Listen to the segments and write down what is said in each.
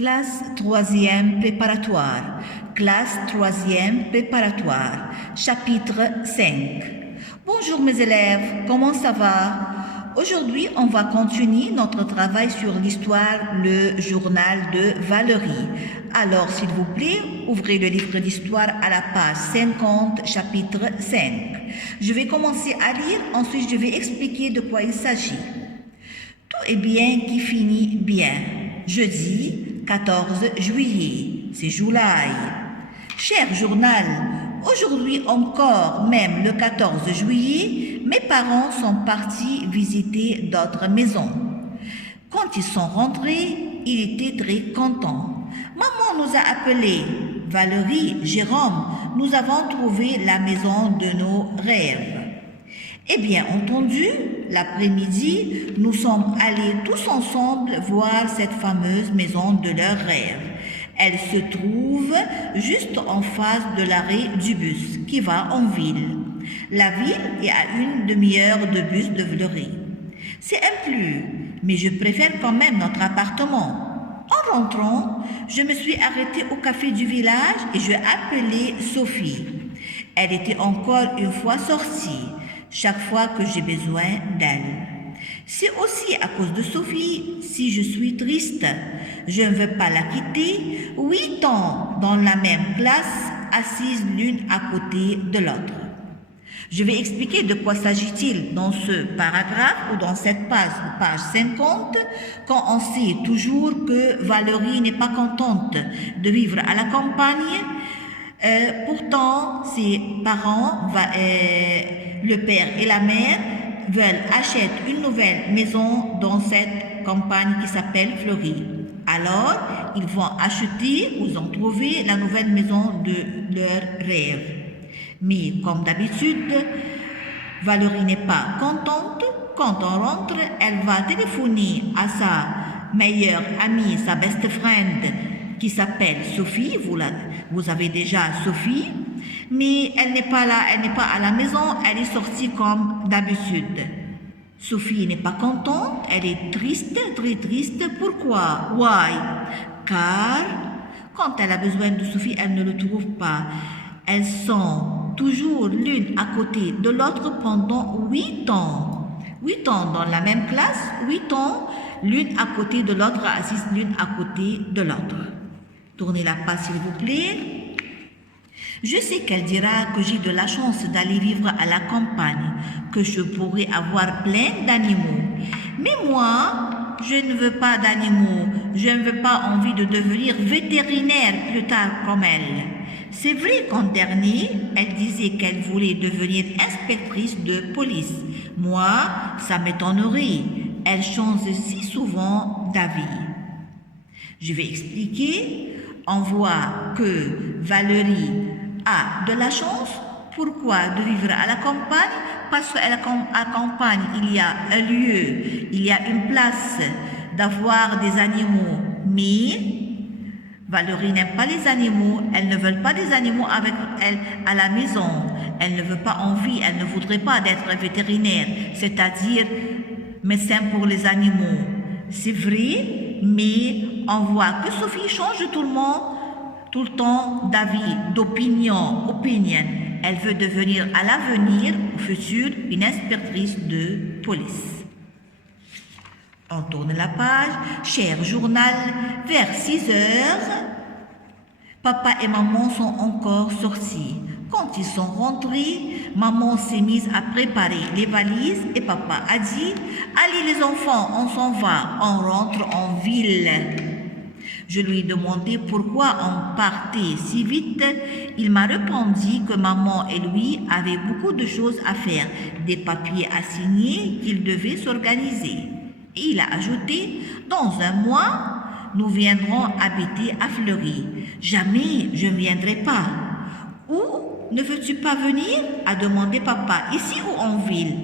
Classe 3e préparatoire. Classe 3e préparatoire. Chapitre 5. Bonjour mes élèves, comment ça va? Aujourd'hui, on va continuer notre travail sur l'histoire, le journal de Valérie. Alors, s'il vous plaît, ouvrez le livre d'histoire à la page 50, chapitre 5. Je vais commencer à lire, ensuite je vais expliquer de quoi il s'agit. Tout est bien qui finit bien. Jeudi 14 juillet, c'est July. Cher journal, aujourd'hui encore, même le 14 juillet, mes parents sont partis visiter d'autres maisons. Quand ils sont rentrés, ils étaient très contents. Maman nous a appelés. Valérie, Jérôme, nous avons trouvé la maison de nos rêves. Et bien entendu, l'après-midi, nous sommes allés tous ensemble voir cette fameuse maison de leurs rêves. Elle se trouve juste en face de l'arrêt du bus qui va en ville. La ville est à une demi-heure de bus de Valérie. C'est un plus, mais je préfère quand même notre appartement. En rentrant, je me suis arrêtée au café du village et je appelé Sophie. Elle était encore une fois sortie, chaque fois que j'ai besoin d'elle. C'est aussi à cause de Sophie si je suis triste. Je ne veux pas la quitter. 8 ans dans la même classe, assises l'une à côté de l'autre. Je vais expliquer de quoi s'agit-il dans ce paragraphe ou dans cette page 50, quand on sait toujours que Valérie n'est pas contente de vivre à la campagne. Pourtant, ses parents, le père et la mère, veulent acheter une nouvelle maison dans cette campagne qui s'appelle Fleury. Alors, ils vont acheter ou ils ont trouvé la nouvelle maison de leur rêve. Mais comme d'habitude, Valérie n'est pas contente. Quand on rentre, elle va téléphoner à sa meilleure amie, sa best friend, qui s'appelle Sophie. Vous avez déjà Sophie. Mais elle n'est pas là, elle n'est pas à la maison, elle est sortie comme d'habitude. Sophie n'est pas contente, elle est triste, très triste. Pourquoi? Why? Car quand elle a besoin de Sophie, elle ne le trouve pas. Elles sont toujours l'une à côté de l'autre pendant 8 ans. 8 ans dans la même classe, 8 ans l'une à côté de l'autre, assises l'une à côté de l'autre. Tournez la page s'il vous plaît. Je sais qu'elle dira que j'ai de la chance d'aller vivre à la campagne, que je pourrais avoir plein d'animaux. Mais moi, je ne veux pas d'animaux. Je ne veux pas envie de devenir vétérinaire plus tard comme elle. C'est vrai qu'en dernier, elle disait qu'elle voulait devenir inspectrice de police. Moi, ça m'étonnerait. Elle change si souvent d'avis. Je vais expliquer. On voit que Valérie a de la chance. Pourquoi de vivre à la campagne? Parce qu'à la campagne, il y a un lieu, il y a une place d'avoir des animaux. Mais Valérie n'aime pas les animaux. Elle ne veut pas des animaux avec elle à la maison. Elle ne veut pas envie, elle ne voudrait pas d'être vétérinaire, c'est-à-dire médecin pour les animaux. C'est vrai, mais on voit que Sophie change tout le temps d'avis, d'opinion. Elle veut devenir à l'avenir, au futur, une inspectrice de police. On tourne la page. Cher journal, vers 6 heures, papa et maman sont encore sortis. Quand ils sont rentrés, maman s'est mise à préparer les valises et papa a dit « Allez les enfants, on s'en va, on rentre en ville ». Je lui ai demandé pourquoi on partait si vite. Il m'a répondu que maman et lui avaient beaucoup de choses à faire, des papiers à signer, qu'ils devaient s'organiser. Et il a ajouté « Dans un mois, nous viendrons habiter à Fleury. Jamais je ne viendrai pas. » Ou ne veux-tu pas venir? A demandé papa. Ici ou en ville?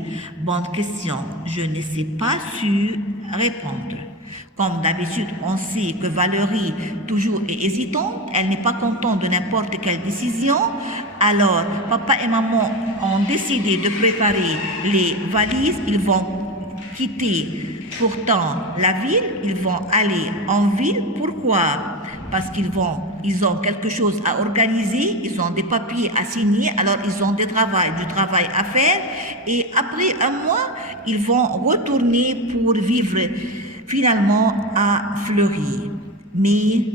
Bonne question. Je ne sais pas su répondre. Comme d'habitude, on sait que Valérie toujours est hésitante. Elle n'est pas contente de n'importe quelle décision. Alors, papa et maman ont décidé de préparer les valises. Ils vont quitter Pourtant, la ville, ils vont aller en ville. Pourquoi? Parce ils ont quelque chose à organiser, ils ont des papiers à signer, alors ils ont du travail à faire. Et après un mois, ils vont retourner pour vivre finalement à Fleury. Mais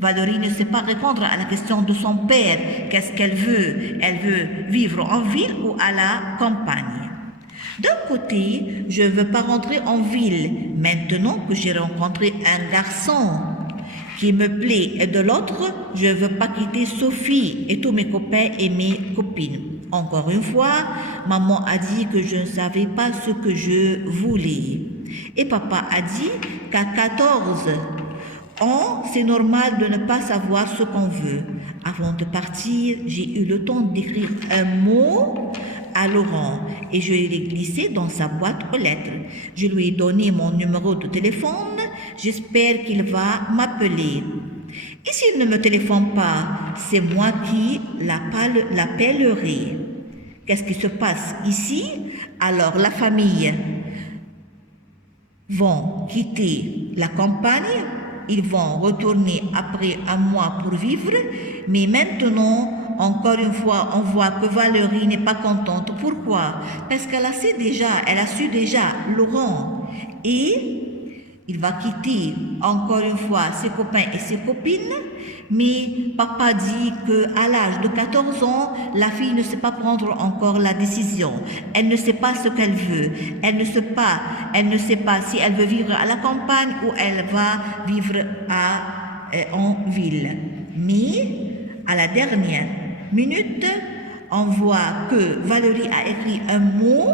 Valérie ne sait pas répondre à la question de son père. Qu'est-ce qu'elle veut? Elle veut vivre en ville ou à la campagne. D'un côté, je ne veux pas rentrer en ville maintenant que j'ai rencontré un garçon qui me plaît, et de l'autre, je ne veux pas quitter Sophie et tous mes copains et mes copines. Encore une fois, maman a dit que je ne savais pas ce que je voulais. Et papa a dit qu'à 14 ans, c'est normal de ne pas savoir ce qu'on veut. Avant de partir, j'ai eu le temps d'écrire un mot à Laurent et je l'ai glissé dans sa boîte aux lettres. Je lui ai donné mon numéro de téléphone. J'espère qu'il va m'appeler. Et s'il ne me téléphone pas, c'est moi qui l'appellerai. Qu'est-ce qui se passe ici? Alors la famille vont quitter la campagne. Ils vont retourner après un mois pour vivre, mais maintenant, encore une fois, on voit que Valérie n'est pas contente. Pourquoi? Parce qu'elle a su déjà Laurent. Et il va quitter encore une fois ses copains et ses copines, mais papa dit qu'à l'âge de 14 ans, la fille ne sait pas prendre encore la décision. Elle ne sait pas ce qu'elle veut. Elle ne sait pas si elle veut vivre à la campagne ou elle va vivre en ville. Mais à la dernière minute, on voit que Valérie a écrit un mot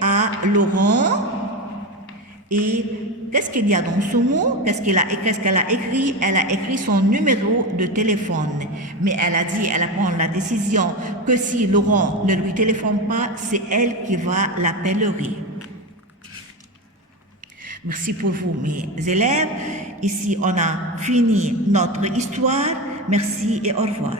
à Laurent. Et qu'est-ce qu'il y a dans ce mot? Qu'est-ce qu'elle a écrit? Elle a écrit son numéro de téléphone. Mais elle a dit, elle prend la décision que si Laurent ne lui téléphone pas, c'est elle qui va l'appeler. Merci pour vous, mes élèves. Ici, on a fini notre histoire. Merci et au revoir.